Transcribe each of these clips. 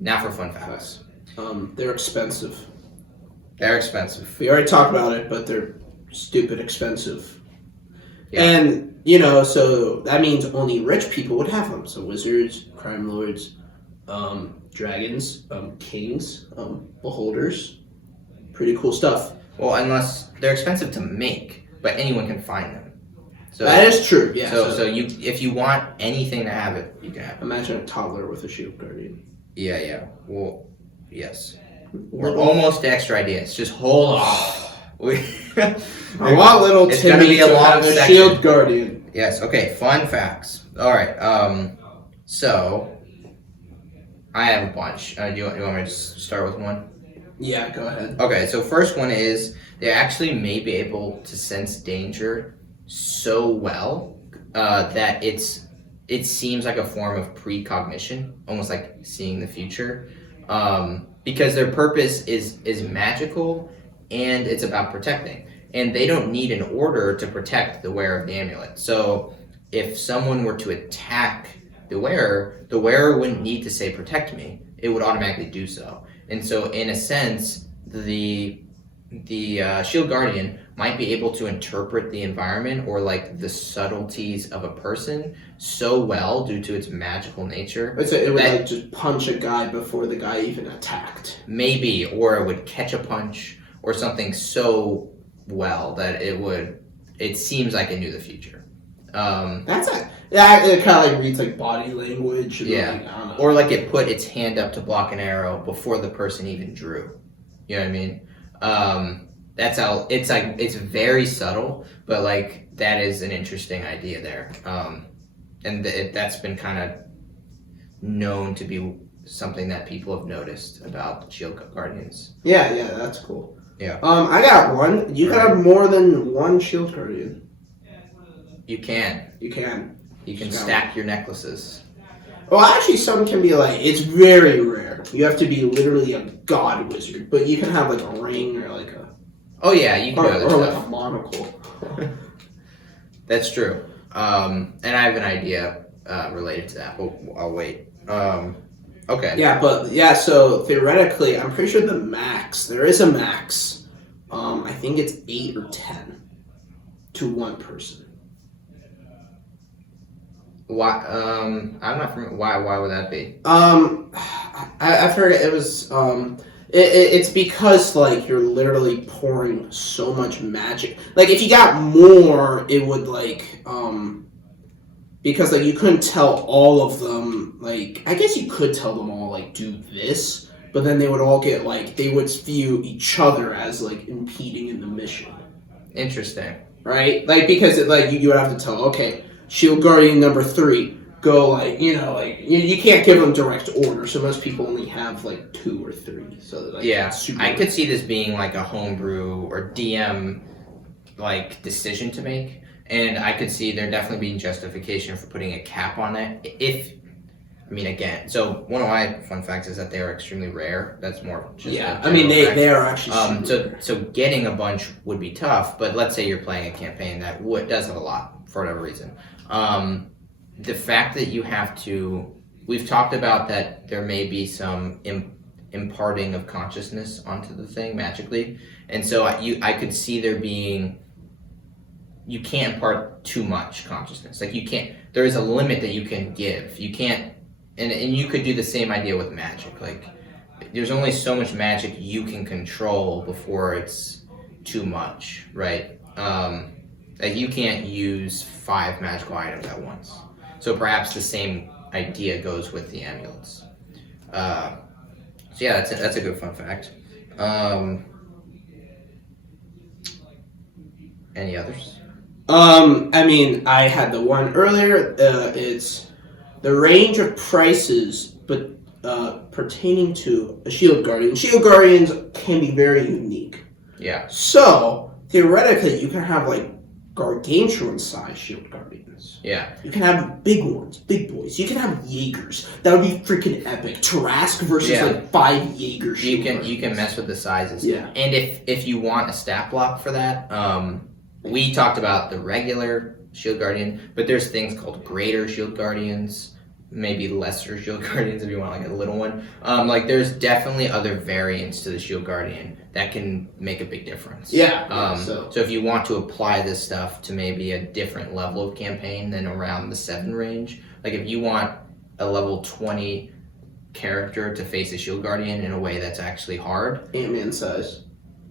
Now for fun facts. They're expensive. They're expensive. We already talked about it, but they're stupid expensive. Yeah. And, so that means only rich people would have them. So wizards, crime lords, dragons, kings, beholders. Pretty cool stuff. Well, unless they're expensive to make, but anyone can find them. So that is true, yeah. So if you want anything to have it, you can have it. Imagine a toddler with a shield guardian. Yeah. Well, yes. We're almost to extra ideas. Just hold on. I want little it's Timmy gonna be a to long have a section. shield guardian. Yes, okay, fun facts. Alright, so I have a bunch. Do you want me to just start with one? Yeah, go ahead. Okay, so first one is they actually may be able to sense danger so well that it seems like a form of precognition, almost like seeing the future, because their purpose is magical and it's about protecting, and they don't need an order to protect the wearer of the amulet. So if someone were to attack the wearer wouldn't need to say protect me, it would automatically do so. And so in a sense, the shield guardian might be able to interpret the environment or like the subtleties of a person so well due to its magical nature. So it would like just punch a guy before the guy even attacked. Maybe, or it would catch a punch or something so well that it seems like it knew the future. It kind of like reads like body language. And yeah, like, I don't know. Or like it put its hand up to block an arrow before the person even drew. You know what I mean? That's how it's very subtle, but like that is an interesting idea there. And that's been kind of known to be something that people have noticed about shield guardians. Yeah, that's cool. Yeah. I got one. You can have more than one shield guardian. You can. You can stack your necklaces. Well, actually, some can be like, it's very rare. You have to be literally a god wizard, but you can have like a ring or like a. Oh yeah, you can do other stuff. Like a monocle. That's true. And I have an idea related to that, but I'll wait. Okay. Yeah, so theoretically, I'm pretty sure there is a max. I think it's 8 or 10 to one person. Why? I'm not familiar. Why would that be? I've heard it was. It's because like you're literally pouring so much magic. Like if you got more, it would like because like you couldn't tell all of them. Like I guess you could tell them all like do this, but then they would all get like they would view each other as like impeding in the mission. Interesting. Right? Like because you would have to tell okay. Shield Guardian number 3, go like, you can't give them direct order, so most people only have like 2 or 3. So like, yeah, I could see this being like a homebrew or DM like decision to make, and I could see there definitely being justification for putting a cap on it. Again, so one of my fun facts is that they are extremely rare. That's more just they are actually so getting a bunch would be tough, but let's say you're playing a campaign that does have a lot for whatever reason. The fact that you have to, we've talked about that there may be some imparting of consciousness onto the thing magically, and so I could see there being, you can't impart too much consciousness. Like you can't, there is a limit that you can give. You can't, and you could do the same idea with magic. Like there's only so much magic you can control before it's too much, right? Like you can't use 5 magical items at once. So perhaps the same idea goes with the amulets. So yeah, that's a good fun fact. Any others? I had the one earlier. It's the range of prices, but pertaining to a shield guardian. Shield guardians can be very unique. Yeah. So theoretically, you can have like gargantuan-sized shield guardians. Yeah. You can have big ones, big boys. You can have Jaegers. That would be freaking epic. Tarask versus like 5 Jaeger shield You can mess with the sizes. Yeah. And if you want a stat block for that, we talked about the regular shield guardian, but there's things called greater shield guardians, maybe lesser shield guardians if you want like a little one. Like there's definitely other variants to the shield guardian that can make a big difference. So if you want to apply this stuff to maybe a different level of campaign than around the 7 range, like if you want a level 20 character to face a shield guardian in a way that's actually hard. Ant-Man size.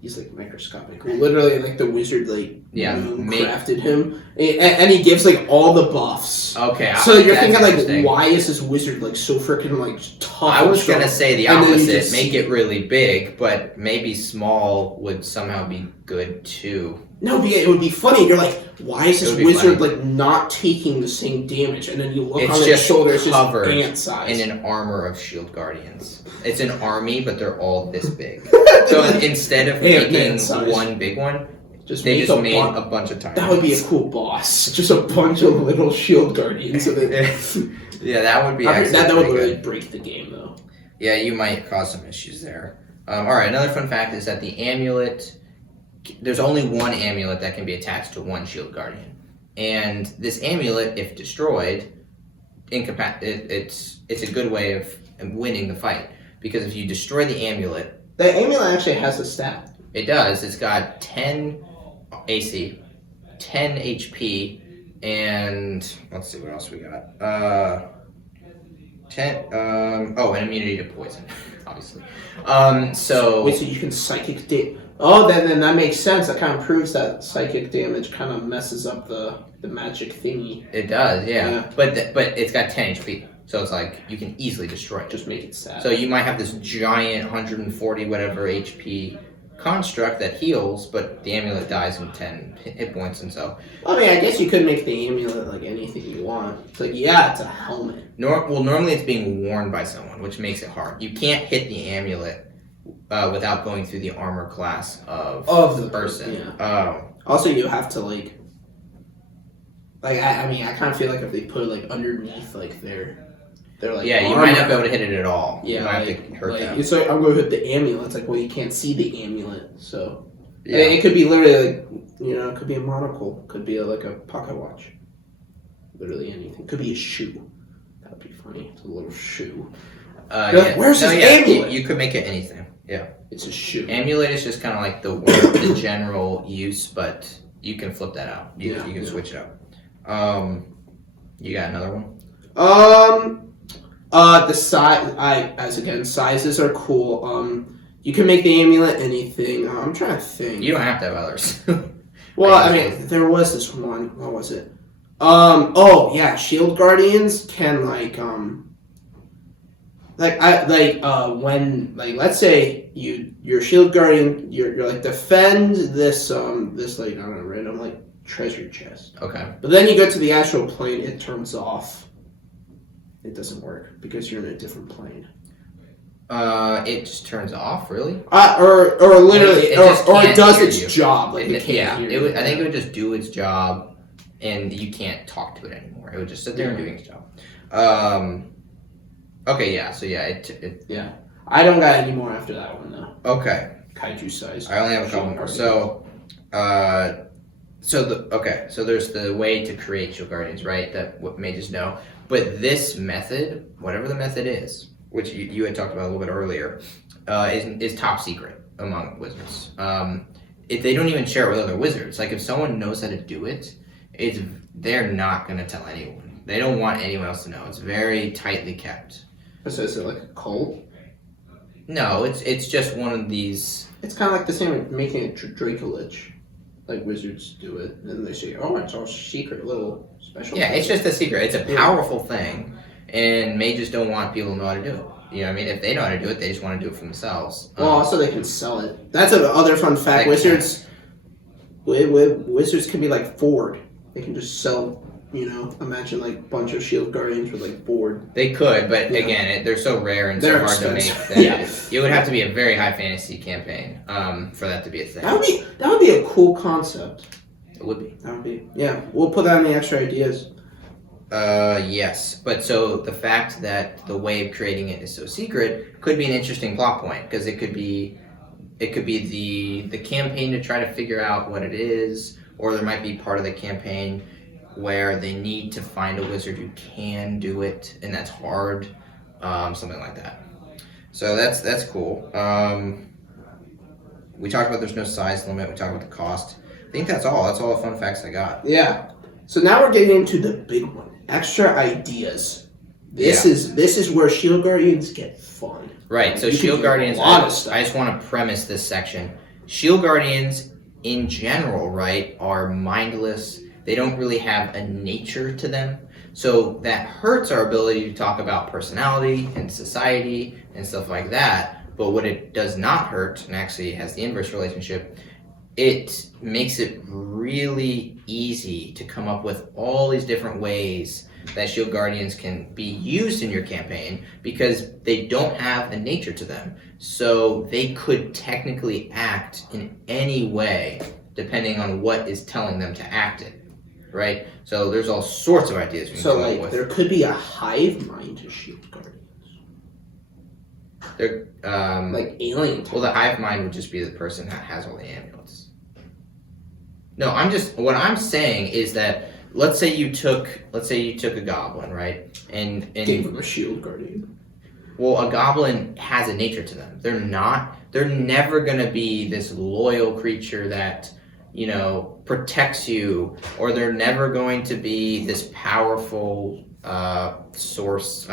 He's like microscopic. Literally, like the wizard, crafted him, and he gives like all the buffs. Okay, so you're thinking like, why is this wizard like so freaking like tough? I was gonna say the opposite. Make it really big, but maybe small would somehow be good too. No, it would be funny. You're like, why is this wizard like not taking the same damage? And then you look on his shoulder, it's just ant size. In an armor of shield guardians. It's an army, but they're all this big. So instead of making one big one, they just made a bunch of tiny. That would be a cool boss. Just a bunch of little shield guardians. Yeah, that would be. That would really break the game, though. Yeah, you might cause some issues there. All right, another fun fact is that the amulet. There's only one amulet that can be attached to one shield guardian, and this amulet, if destroyed, it's a good way of winning the fight, because if you destroy the amulet actually has a stat. It does. It's got 10 AC, 10 HP, and let's see what else we got. 10. And immunity to poison, obviously. So wait, so you can psychic damage. Oh, then that makes sense. That kind of proves that psychic damage kind of messes up the magic thingy. It does, yeah. But it's got 10 HP, so it's like you can easily destroy it. Just make it sad. So you might have this giant 140 whatever HP construct that heals, but the amulet dies in 10 hit points, and so. I mean, I guess you could make the amulet like anything you want. It's like, it's a helmet. Normally it's being worn by someone, which makes it hard. You can't hit the amulet without going through the armor class of the person. Yeah. Also, you have to I kind of feel like if they put it like underneath like they're like you might not be able to hit it at all. Yeah, you might have to hurt them. It's like I'm going to hit the amulet. It's like, well, you can't see the amulet, so it could be literally like, it could be a monocle, could be like a pocket watch, literally anything. Could be a shoe. That would be funny. It's a little shoe. Like, where's this amulet? You could make it anything. Yeah, it's a shoe. Amulet is just kind of like the general use, but you can flip that out. You can switch it up. You got another one? The size. Sizes are cool. You can make the amulet anything. I'm trying to think. You don't have to have others. Well, I mean, there was this one. What was it? Shield guardians can when let's say your shield guardian, you're like defend this like, I don't know, random like treasure chest. Okay. But then you go to the actual plane, it turns off. It doesn't work because you're in a different plane. It just turns off, really? Or literally, it does its job. Like, it can't hear you. I think it would just do its job, and you can't talk to it anymore. It would just sit there and do its job. Okay, yeah. So yeah, I don't got any more after that one though. Okay. Kaiju size. I only have a couple more. So there's the way to create shield guardians, right? That what mages know. But this method, whatever the method is, which you had talked about a little bit earlier, is top secret among wizards. If they don't even share it with other wizards, like if someone knows how to do it, they're not going to tell anyone. They don't want anyone else to know. It's very tightly kept. So is it like a cult? No, it's just one of these. It's kind of like the same with making a Dracolich. Like wizards do it, and they say, "Oh, it's all secret, little special." Yeah, it's just a secret. It's a powerful thing, and mages don't want people to know how to do it. You know what I mean? If they know how to do it, they just want to do it for themselves. Well, also they can sell it. That's another fun fact. Wizards can be like Ford. They can just sell. Imagine like a bunch of shield guardians with like Ford. They could, but again, they're so rare and so hard to make that it would have to be a very high fantasy campaign for that to be a thing. That would be a cool concept. It would be. That would be. Yeah, we'll put that in the extra ideas. Yes, but so the fact that the way of creating it is so secret could be an interesting plot point, because it could be the campaign to try to figure out what it is, or there might be part of the campaign where they need to find a wizard who can do it, and that's hard, something like that. So that's cool. We talked about there's no size limit. We talked about the cost. I think that's all. That's all the fun facts I got. Yeah. So now we're getting into the big one. Extra ideas. This is where Shield Guardians get fun. Right. So You Shield can do a Guardians. lot of stuff. I just want to premise this section. Shield Guardians, in general, right, are mindless. They don't really have a nature to them. So that hurts our ability to talk about personality and society and stuff like that. But what it does not hurt, and actually has the inverse relationship, it makes it really easy to come up with all these different ways that Shield Guardians can be used in your campaign because they don't have a nature to them. So they could technically act in any way depending on what is telling them to act in. Right? So there's all sorts of ideas we can So come up like with. there could be a hive mind to Shield Guardians. They're, Like alien type. well, the hive mind would just be the person that has all the amulets. No, what I'm saying is that let's say you took a goblin, right? And Gave him a Shield Guardian. well, a goblin has a nature to them. They're never gonna be this loyal creature that, you know, protects you, or they're never going to be this powerful source.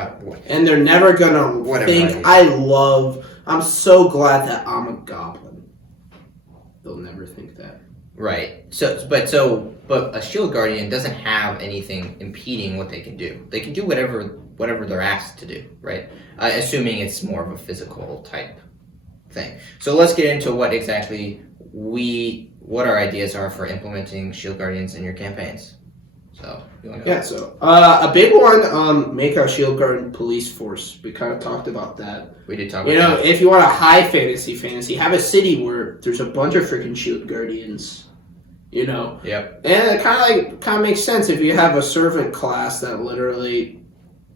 And they're never gonna Whatever think, I'm so glad that I'm a goblin. They'll never think that. Right. But a shield guardian doesn't have anything impeding what they can do. They can do whatever they're asked to do, right? Assuming it's more of a physical type thing. So let's get into what exactly what our ideas are for implementing shield guardians in your campaigns. So you want to go? Yeah. So a big one, make a shield guardian police force. We kind of talked about that. We did talk about You know, that. if you want a high fantasy, have a city where there's a bunch of freaking shield guardians. You know. Yep. And it kind of makes sense if you have a servant class that literally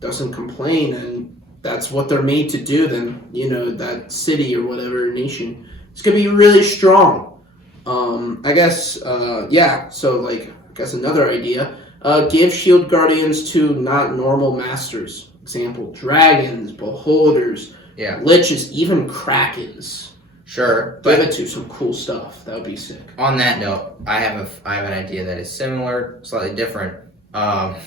doesn't complain and that's what they're made to do. Then you know that city or whatever nation, it's gonna be really strong. I guess. Yeah. So like, I guess another idea. Give shield guardians to not normal masters. Example: dragons, beholders, Yeah. liches, even krakens. Sure. Give But it to some cool stuff. That would be sick. on that note, I have an idea that is similar, slightly different. I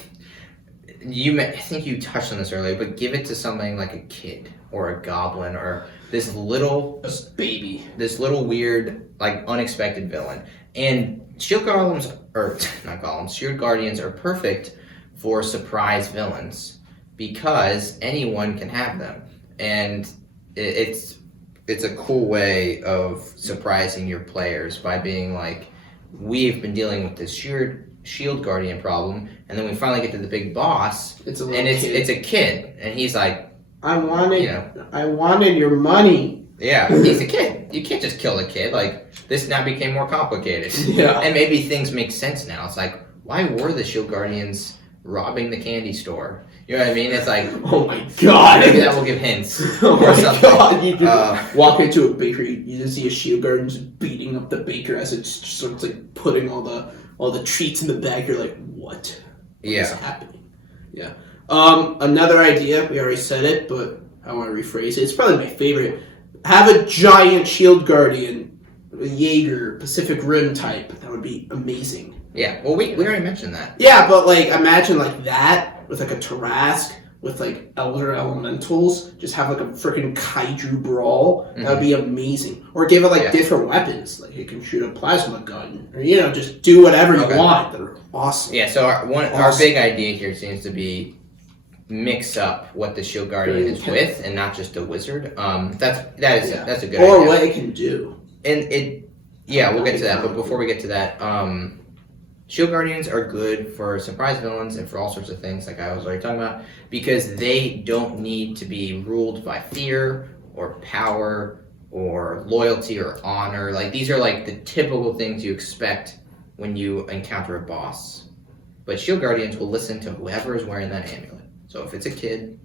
think you touched on this earlier, but give it to something like a kid or a goblin or this little Baby. this little weird, like unexpected villain. And shield golems or not golems, shield guardians are perfect for surprise villains because anyone can have them, and it's a cool way of surprising your players by being like, we've been dealing with this shield guardian problem, and then we finally get to the big boss, It's a little and kid. it's a kid, and he's like, I wanted you know, your money. yeah, he's a kid. You can't just kill a kid. Like, this now became more complicated. Yeah. And maybe things make sense now. It's like, why were the shield guardians robbing the candy store? You know what I mean? It's like, Oh my god. maybe that will give hints Oh or my something. god. You just walk into a bakery, you just see a shield guardian just beating up the baker as it starts like putting all the treats in the bag. You're like, what? What is happening? Yeah. Another idea, we already said it, but I want to rephrase it. It's probably my favorite. Have a giant shield guardian, a Jaeger, Pacific Rim type. That would be amazing. Yeah, well, we already mentioned that. Yeah, but like imagine like that with like a Tarask with like elder elementals. Just have like a freaking kaiju brawl. That would be amazing. Or give it like different weapons. Like it can shoot a plasma gun, or you know, just do whatever you want. They're awesome. Yeah, so our big idea here seems to be mix up what the shield guardian is with, and not just a wizard. That's a good idea. Or what it can do. And we'll get to that. But before we get to that, shield guardians are good for surprise villains and for all sorts of things, like I was already talking about, because they don't need to be ruled by fear or power or loyalty or honor. Like, these are like the typical things you expect when you encounter a boss. But shield guardians will listen to whoever is wearing that amulet. So if it's a kid,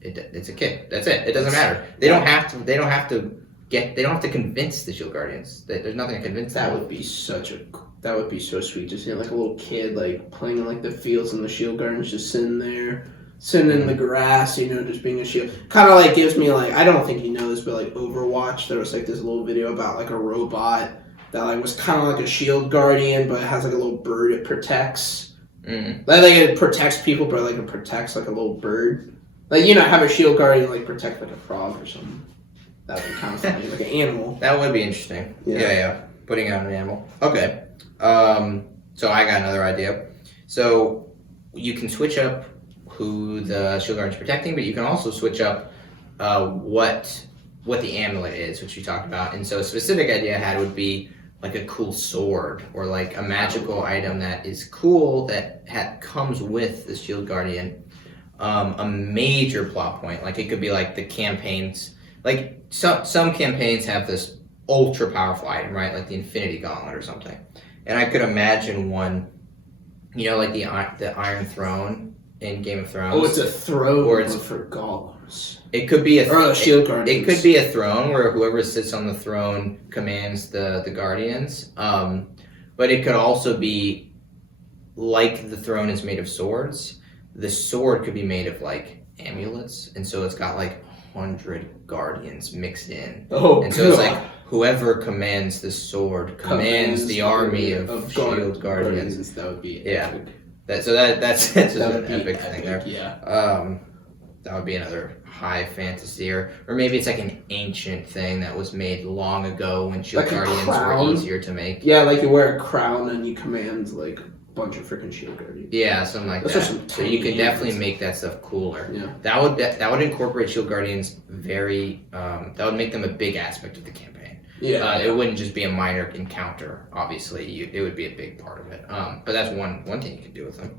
it's a kid. That's it. It doesn't matter. They don't have to convince the shield guardians. There's nothing to convince them. That would be such a That would be so sweet. Just like a little kid like playing in like the fields and the shield guardians just sitting there, sitting in the grass, just being a shield. Kind of like gives me like, I don't think you know this, but like Overwatch, there was like this little video about like a robot that like was kind of like a shield guardian, but it has like a little bird it protects. Like it protects people, but like it protects like a little bird. Like have a shield guardian like protect like a frog or something. That would be kind of funny, like an animal. That would be interesting. Yeah. Putting out an animal. Okay. So I got another idea. So you can switch up who the shield guard is protecting, but you can also switch up what the amulet is, which you talked about. And so a specific idea I had would be like a cool sword or like a magical item that is cool that comes with the shield guardian. A major plot point, like it could be like the campaigns. Like some campaigns have this ultra powerful item, right? Like the Infinity Gauntlet or something. And I could imagine one, like the Iron Throne in Game of Thrones. Oh, it's a throne, or it's for golems. It could be a shield guardians. It could be a throne where whoever sits on the throne commands the guardians. But it could also be like the throne is made of swords. The sword could be made of like amulets, and so it's got like 100 guardians mixed in. Oh, and so it's like whoever commands the sword commands the army of shield guardians. That would be epic. That's just an epic thing there. Yeah. That would be another high fantasy, or maybe it's like an ancient thing that was made long ago when shield guardians were easier to make. Yeah, like you wear a crown and you command like bunch of freaking shield guardians. Yeah, something like that. So you could definitely make that stuff cooler. Yeah. That would incorporate shield guardians very. That would make them a big aspect of the campaign. Yeah. It wouldn't just be a minor encounter. Obviously, it would be a big part of it. But that's one thing you can do with them.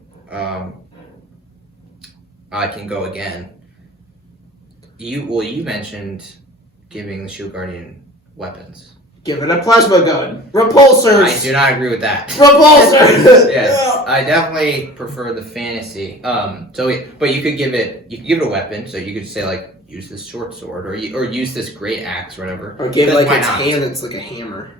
I can go again. You mentioned giving the shield guardian weapons. Give it a plasma gun. Repulsors! I do not agree with that. Repulsors! Yes, I definitely prefer the fantasy. But you could give it a weapon. So you could say like, use this short sword, or use this great axe, or whatever. Or give like its hand, it's like a hammer.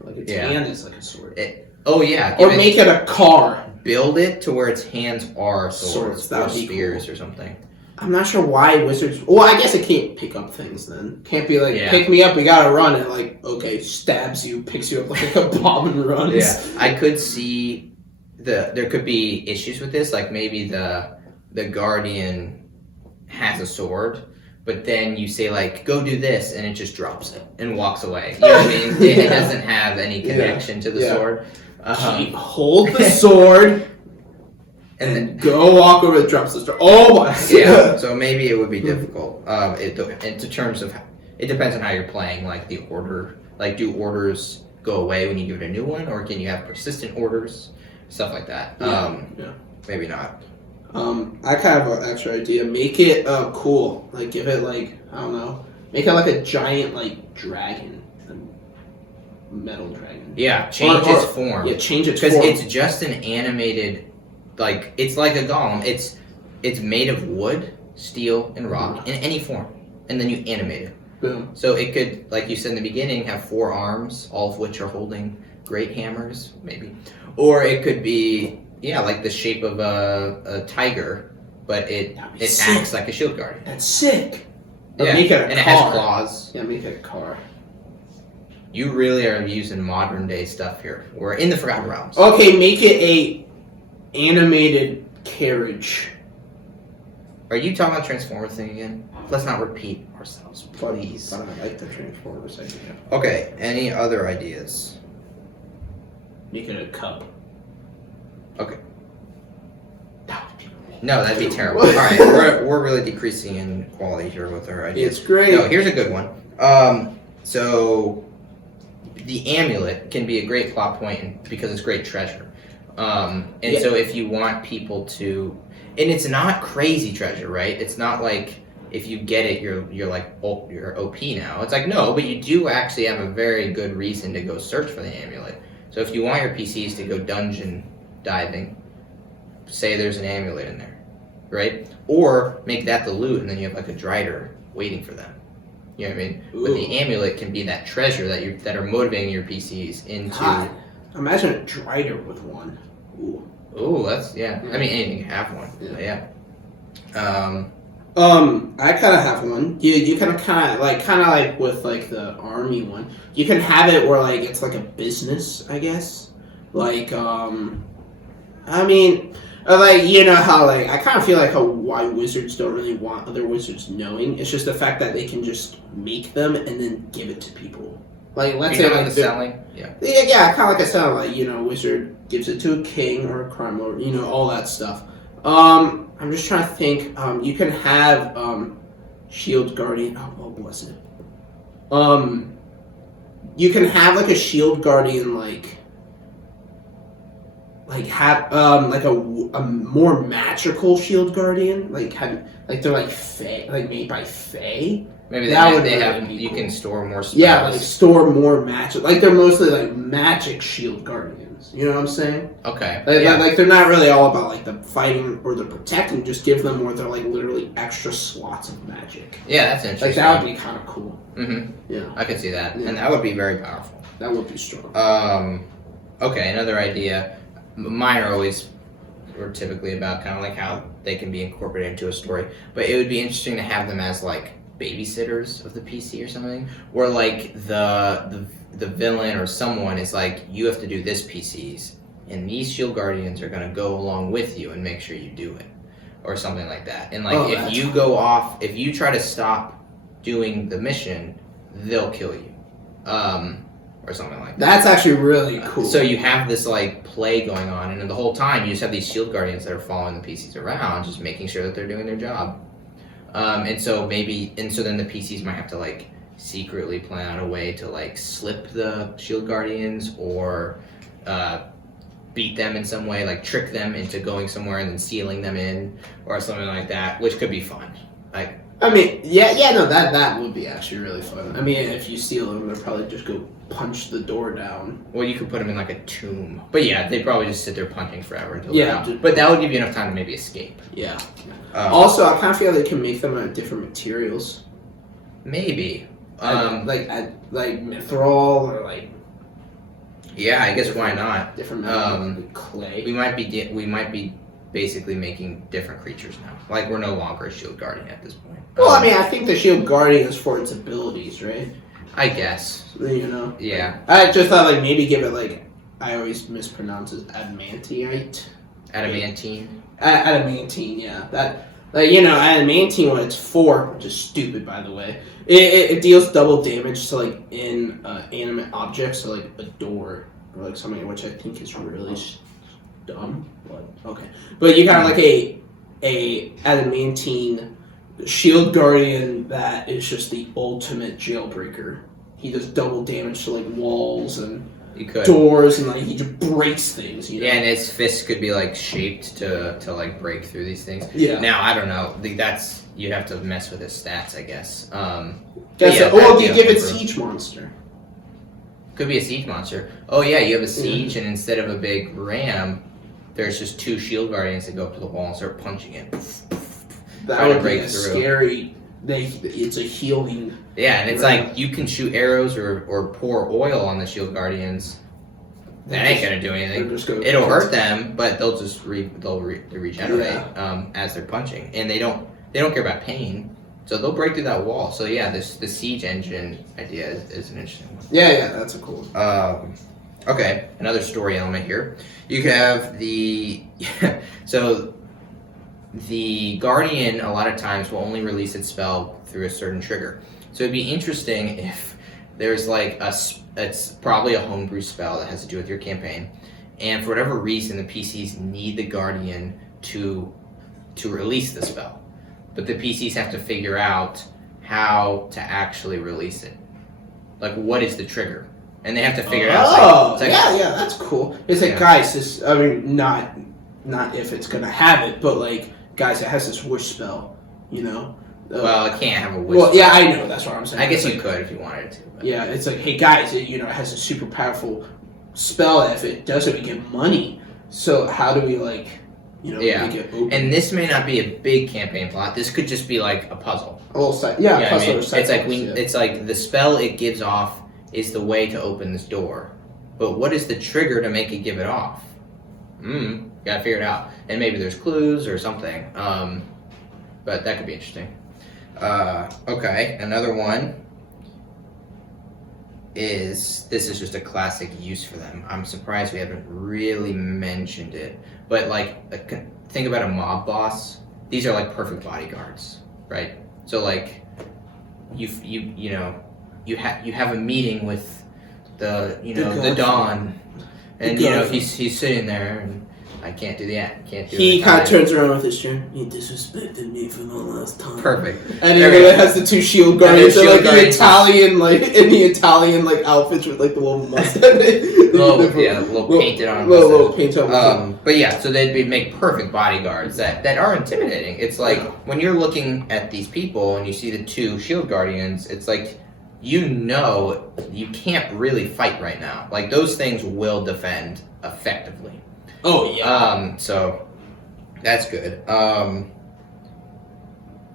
Like its hand is like a sword. Or make it a car. Build it to where its hands are swords or spears or something. I'm not sure why wizards. Well, I guess it can't pick up things then. Can't be like, pick me up, we gotta run. And like, okay, stabs you, picks you up like a bomb and runs. Yeah, I could see there could be issues with this. Like maybe the guardian has a sword, but then you say like, go do this, and it just drops it and walks away. You know what I mean? It doesn't have any connection to the sword. Hold the sword. And then go walk over the drop sister. Oh my god. Yeah, so maybe it would be difficult. In terms of, it depends on how you're playing, like the order. Like, do orders go away when you give it a new one, or can you have persistent orders? Stuff like that. Maybe not. I kind of have an extra idea. Make it cool. Like, give it like, I don't know. Make it like a giant like dragon. A metal dragon. Yeah, change its form. Yeah, change its form. Because it's just an animated. Like, it's like a golem. It's made of wood, steel, and rock in any form, and then you animate it. Boom. So it could, like you said in the beginning, have 4 arms, all of which are holding great hammers, maybe. Or it could be, like the shape of a tiger, but it acts like a shield guardian. That's sick. Yeah, make it a and car. It has claws. Yeah, make it a car. You really are using modern day stuff here. We're in the Forgotten Realms. Okay, make it a animated carriage. Are you talking about Transformers thing again? Let's not repeat ourselves, please. But I like the Transformers idea. Okay, any other ideas? Make it a cup. Okay. That would be no, that'd be terrible. All right, we're really decreasing in quality here with our ideas. It's great. No, here's a good one. So the amulet can be a great plot point because it's great treasure. So if you want people to, and it's not crazy treasure, right? It's not like if you get it, you're like, oh, you're OP now. It's like, no, but you do actually have a very good reason to go search for the amulet. So if you want your PCs to go dungeon diving, say there's an amulet in there, right? Or make that the loot, and then you have like a drider waiting for them. You know what I mean? Ooh. But the amulet can be that treasure that are motivating your PCs into. Imagine a Drider with one. Ooh. Ooh, that's I mean, anything can have one. Yeah. Yeah. I kind of have one. You kind of like with like the army one. You can have it where like it's like a business, I guess. Like I mean, like you know how like I kind of feel like why wizards don't really want other wizards knowing. It's just the fact that they can just make them and then give it to people. Like let's say like the selling. Yeah. Yeah, kind of like I said, like you know, wizard gives it to a king or a crime lord, you know, all that stuff. I'm just trying to think. You can have shield guardian. Oh, bless it. You can have like a shield guardian, like have like a more magical shield guardian, like they're like fae, like made by fae. Maybe they have be you cool. can store more spells. Yeah, like store more magic. Like they're mostly like magic shield guardians. You know what I'm saying? Okay. Like they're not really all about like the fighting or the protecting. Just give them more. They're like literally extra slots of magic. Yeah, that's interesting. Like that would be kind of cool. Mm-hmm. Yeah, I could see that, Yeah. and that would be very powerful. that would be strong. Okay, another idea. Mine are typically about kind of like how they can be incorporated into a story, but it would be interesting to have them as like babysitters of the PC or something, or like the villain or someone is like, you have to do this PCs, and these shield guardians are going to go along with you and make sure you do it, or something like that. And like if you go off, if you try to stop doing the mission, they'll kill you, or something like that. That's actually really cool. So you have this like play going on, and the whole time you just have these shield guardians that are following the PCs around, just making sure that they're doing their job. And so then the PCs might have to like secretly plan out a way to like slip the shield guardians or beat them in some way, like trick them into going somewhere and then sealing them in or something like that, which could be fun. Like, I mean, no, that would be actually really fun. I mean, if you steal them, they'll probably just go punch the door down. well, you could put them in like a tomb, but yeah, they'd probably just sit there punching forever until Yeah, they're out. just- But that would give you enough time to maybe escape. Yeah. Also, Also, I kind of feel they can make them out of different materials. maybe. Like mithril or like Yeah, I guess why not? different metals, like clay. We might be basically making different creatures now. Like we're no longer a shield guardian at this point. Well, I mean, I think the shield guardian is for its abilities, right? I guess. You know. Yeah. I just thought like maybe give it like I always mispronounce it adamantite. Adamantine. Adamantine, yeah. That like you know adamantine what it's for, which is stupid by the way. It deals double damage to like inanimate objects, so like a door or like something, which I think is really dumb. But okay, but you got like a adamantine shield guardian that is just the ultimate jailbreaker. He does double damage to like walls and You could. doors, and like he just breaks things. You know? Yeah, and his fists could be like shaped to like break through these things. Yeah. Now I don't know. That's you have to mess with his stats, I guess. Guess yeah, so. Oh, that'd you be give a it homebrew. siege monster. Could be a siege monster. Oh yeah, you have a siege, and instead of a big ram, there's just two shield guardians that go up to the wall and start punching it. That Trying to would be break a through. scary. It's a healing. Yeah, and it's Right. like you can shoot arrows or pour oil on the shield guardians. That ain't gonna do anything. Just go It'll hurt them, but they'll just regenerate as they're punching, and they don't care about pain, so they'll break through that wall. So yeah, the siege engine idea is an interesting one. Yeah, that's a cool one. Okay, another story element here. You could have the so the guardian a lot of times will only release its spell through a certain trigger. So it'd be interesting if there's like it's probably a homebrew spell that has to do with your campaign, and for whatever reason the PCs need the guardian to release the spell, but the PCs have to figure out how to actually release it. Like what is the trigger? And they have to figure it out. Oh, It's like, yeah, that's cool. It's like, Yeah. guys, this. I mean, not if it's gonna have it, but like, guys, it has this wish spell. You know. well, it can't have a wish. Well, yeah, I know. That's what I'm saying. I guess It's you like, could if you wanted to. But. Yeah, it's like, hey guys, it has a super powerful spell. That if it does it, we get money. So how do we like, Yeah. make it open? And this may not be a big campaign plot. This could just be like a puzzle. a little side, I puzzle mean, or side it's like quests, yeah. it's like the spell it gives off is the way to open this door, but what is the trigger to make it give it off? Gotta figure it out. And maybe there's clues or something. But that could be interesting. Okay, another one is, this is just a classic use for them. I'm surprised we haven't really mentioned it. But like, think about a mob boss. These are like perfect bodyguards, right? So like, you have a meeting with the Don, and he's sitting there, and I can't do the act. He kind of turns around with his chair. You disrespected me for the last time. Perfect. And he has the two shield guardians, like the Italian, outfits with like the little mustache. little painted on. Little painted on. But yeah, so they'd make perfect bodyguards that are intimidating. It's like when you're looking at these people and you see the two shield guardians, it's like, you can't really fight right now. Like, those things will defend effectively. Oh yeah. So that's good.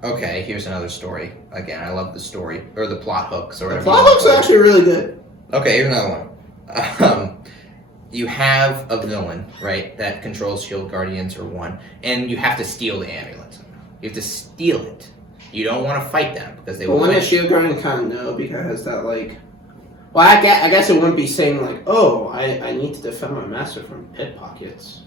Okay, here's another story. Again, I love the story or the plot hooks or whatever. The plot hooks are actually really good. Okay, here's another one. You have a villain, right, that controls shield guardians or one, and you have to steal the amulet. You have to steal it. You don't want to fight them because they will. Well, when a shield guardian kind of know, because that like. Well, I guess it wouldn't be saying like, oh, I need to defend my master from pickpockets.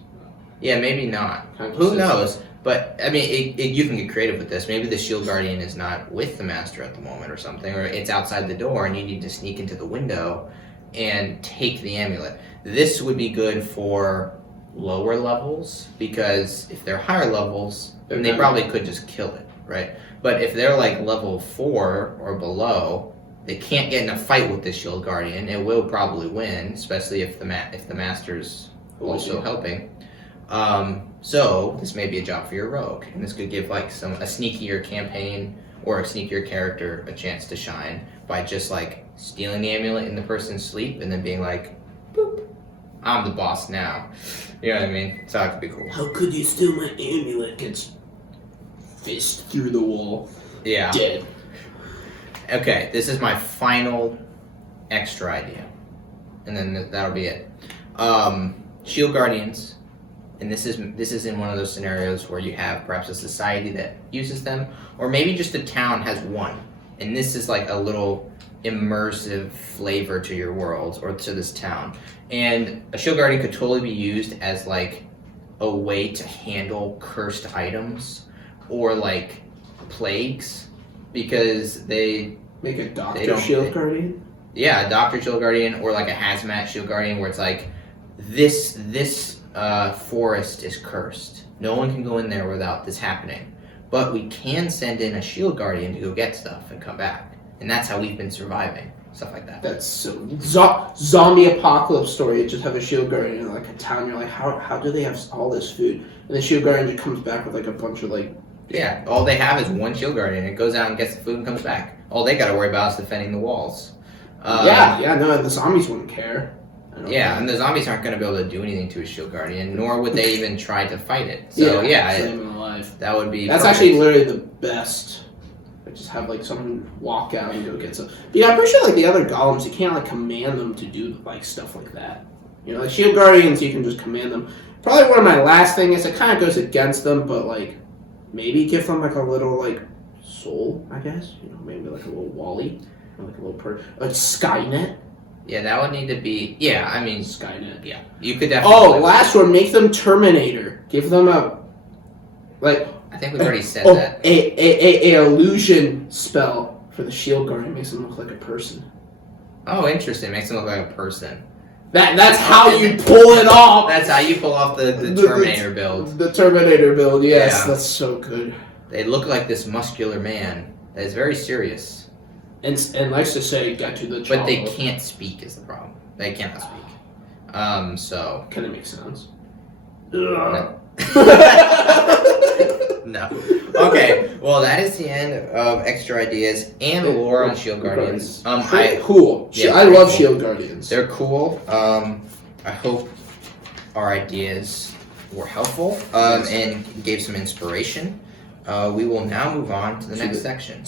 Yeah, maybe not. Who knows? But I mean, you can get creative with this. Maybe the shield guardian is not with the master at the moment or something, or it's outside the door and you need to sneak into the window and take the amulet. This would be good for lower levels, because if they're higher levels, then they probably could just kill it, right? But if they're like level 4 or below, they can't get in a fight with the shield guardian. It will probably win, especially if the master's also helping. So this may be a job for your rogue, and this could give like a sneakier campaign or a sneakier character a chance to shine by just like stealing the amulet in the person's sleep and then being like, boop, I'm the boss now. You know what I mean? So that could be cool. How could you steal my amulet? Gets fist through the wall. Yeah. Dead. Okay, this is my final extra idea, and then that'll be it. Shield guardians, and this is in one of those scenarios where you have perhaps a society that uses them, or maybe just a town has one, and this is like a little immersive flavor to your world or to this town. And a shield guardian could totally be used as like a way to handle cursed items or like plagues, because they make a doctor shield guardian. Yeah, a doctor shield guardian, or like a hazmat shield guardian, where it's like this forest is cursed. No one can go in there without this happening. But we can send in a shield guardian to go get stuff and come back, and that's how we've been surviving. Stuff like that. That's so zombie apocalypse story. You just have a shield guardian in like a town. You're like, how do they have all this food? And the shield guardian just comes back with like a bunch of like. Yeah, all they have is one shield guardian. It goes out and gets the food and comes back. All they got to worry about is defending the walls. And the zombies wouldn't care. And the zombies aren't going to be able to do anything to a shield guardian, nor would they even try to fight it. So save him alive. That would be. That's actually literally the best. Just have like someone walk out and go get some. Yeah, I'm pretty sure like the other golems, you can't like command them to do like stuff like that. You know, like shield guardians, you can just command them. Probably one of my last things. It kind of goes against them, but like maybe give them like a little like soul, I guess. You know, maybe like a little Wally, or like a little a Skynet. Yeah, that would need to be. Yeah, I mean Skynet. Yeah, you could definitely. Last one, make them Terminator. Give them a like. I think we've already said that. A illusion spell for the shield guardian makes them look like a person. Oh, interesting. Makes them look like a person. That's how you pull it off. That's how you pull off the Terminator build. The Terminator build, yes. Yeah. That's so good. They look like this muscular man that is very serious. And likes to say, get to the child. But they can't speak is the problem. They cannot speak. So... Can it make sounds? No. No. Okay, well, that is the end of extra ideas and lore on shield guardians. Cool. Yeah, I love shield guardians. They're cool. I hope our ideas were helpful and gave some inspiration. We will now move on to the next section.